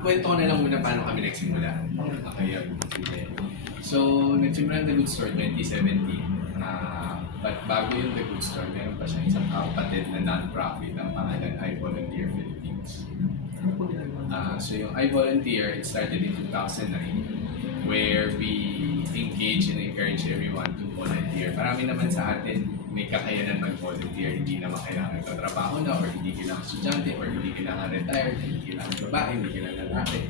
kwento ko na lang muna paano kami nagsimula. Okay, yun. Sige. So, nagsimula The Good Store 2017. But bago yung The Good Store, meron pa siyang isang kapatid na non-profit ang pangalan I Volunteer Philippines. So yung I Volunteer, it started in 2009 where we engage and encourage everyone to volunteer. Marami naman sa atin may kakayanan mag-volunteer, hindi naman kailangan trabaho na or hindi kailangan estudyante or hindi kailangan retired, hindi kailangan babae, hindi kailangan lalaki,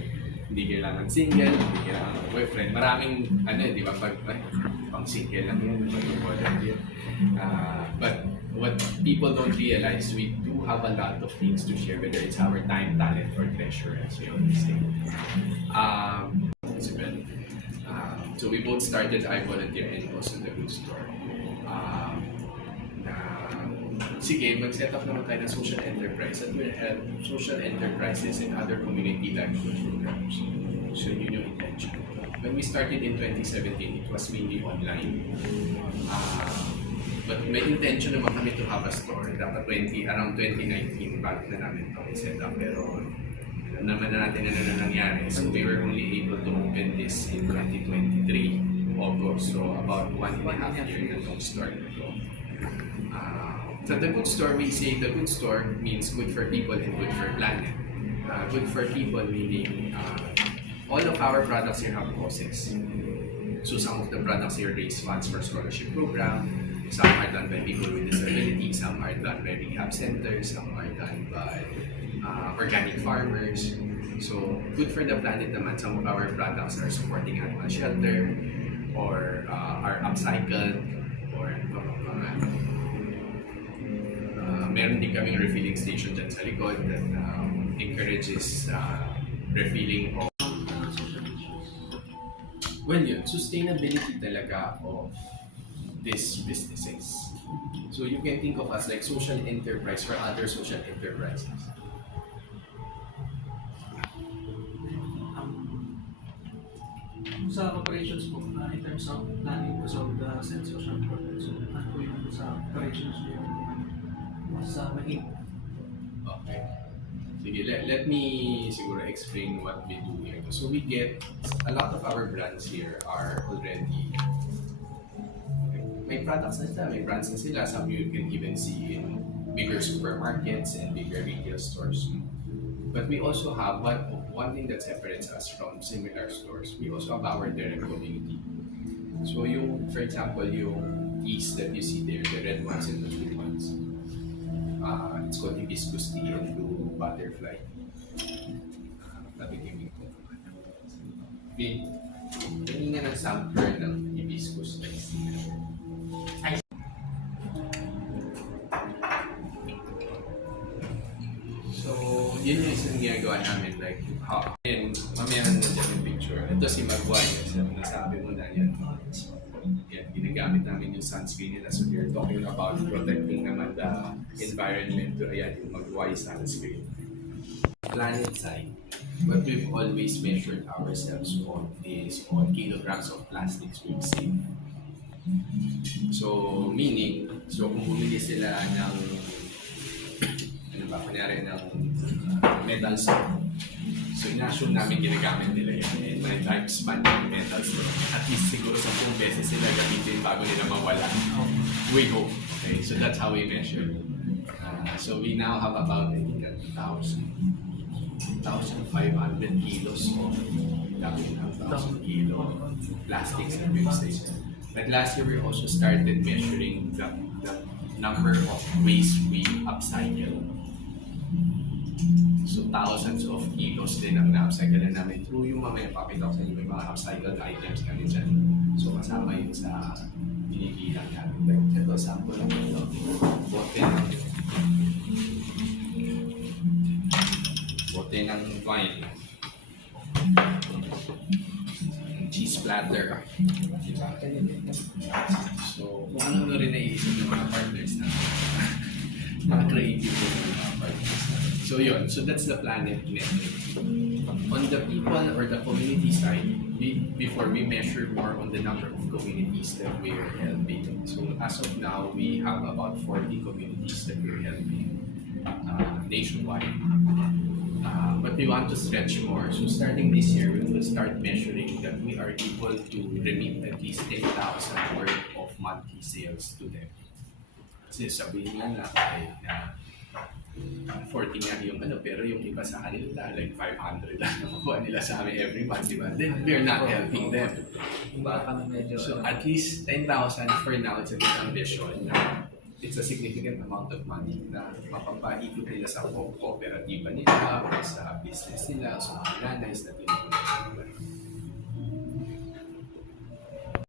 hindi kailangan single, hindi kailangan boyfriend. Maraming di ba, pang single lang yun, mag-volunteer. But what people don't realize, we do have a lot of things to share, whether it's our time, talent, or treasure, as we always say. So we both started I Volunteer and also The Good Store. Sige, mag-set up naman tayo ng social enterprise that will help social enterprises and other community livelihood programs. So yun yung intention. When we started in 2017, it was mainly online. But may intention naman kami to have a store. Dapat around 2019, bago na namin ito set up. Pero alam naman natin ano nangyari. So we were only able to open this in 2023, August. So about 1.5 years na itong store na ito. So The Good Store, we say the good store means good for people and good for planet. Good for people meaning all of our products here have causes. So some of the products here raise funds for scholarship program. Some are done by people with disabilities, some are done by rehab centers, some are done by organic farmers. So good for the planet naman, some of our products are supporting animal shelter or are upcycled or meron din kaming refilling station dyan sa likod that encourages refilling of yun, sustainability talaga of these businesses. So you can think of us like social enterprise for other social enterprises. Sa operations po, in terms of planning po sa the social project, so ano po yung sa operations po yung sa maging? Okay. Sige, let me siguro explain what we do here. So we get, a lot of our brands here are already, may products na sila, may brands na sila. Some you can even see in bigger supermarkets and bigger retail stores. But we also have one thing that separates us from similar stores. We also have our direct community. So for example, yung teas that you see there, the red ones and the blue ones. It's called hibiscus tea and blue butterfly. Nabigyan ko. Tingin ng sampler ng hibiscus tea. So, yun yung isang ginagawa namin. Like, and mamaya na dyan yung picture. Ito si Maguire. Nasabi mo na yan. Yan, ginagamit namin yung sunscreen nila. So we're talking about protecting naman the environment to yung Maguire sunscreen. Planet side, what we've always measured ourselves on is on kilograms of plastics we've saved. So meaning, kung bumili sila ng kunyari ng metal straw. So in-assume namin ginagamit nila yan. And when I expand yung metal straw, at least siguro 10 beses sila gamitin bago nila mawala. We hope. Okay, so that's how we measure. So we now have about 1,500 kilos of 1,000 kilo plastics that we've saved. But last year we also started measuring the number of waste we upcycle. So thousands of kilos din ang na-upcycle na namin through yung mamaya pakita ko sa inyo, may mga upcycled items kami dyan. So kasama yun sa binibilang namin. Like ito, sample lang ito. Bote ng wine. Cheese platter. So kung ano rin naiisip ng mga partners natin. Mga creative yung mga partners natin. So yun, so that's the planet metric. On the people or the community side, before we measure more on the number of communities that we are helping. So as of now, we have about 40 communities that we're helping nationwide. But we want to stretch more. So starting this year, we will start measuring that we are able to remit at least 10,000 worth of monthly sales to them. Kasi sabihin nga na, okay, na 40 nga yung ano, pero yung iba sa kanila, like 500 lang nakukuha nila sa amin every month, di ba? Then we're not helping them. Baka na medyo... So at least 10,000 for now, it's a good ambition na it's a significant amount of money na mapapaikot nila sa kooperatiba nila, sa business nila, sa mga nanays na tinutulungan.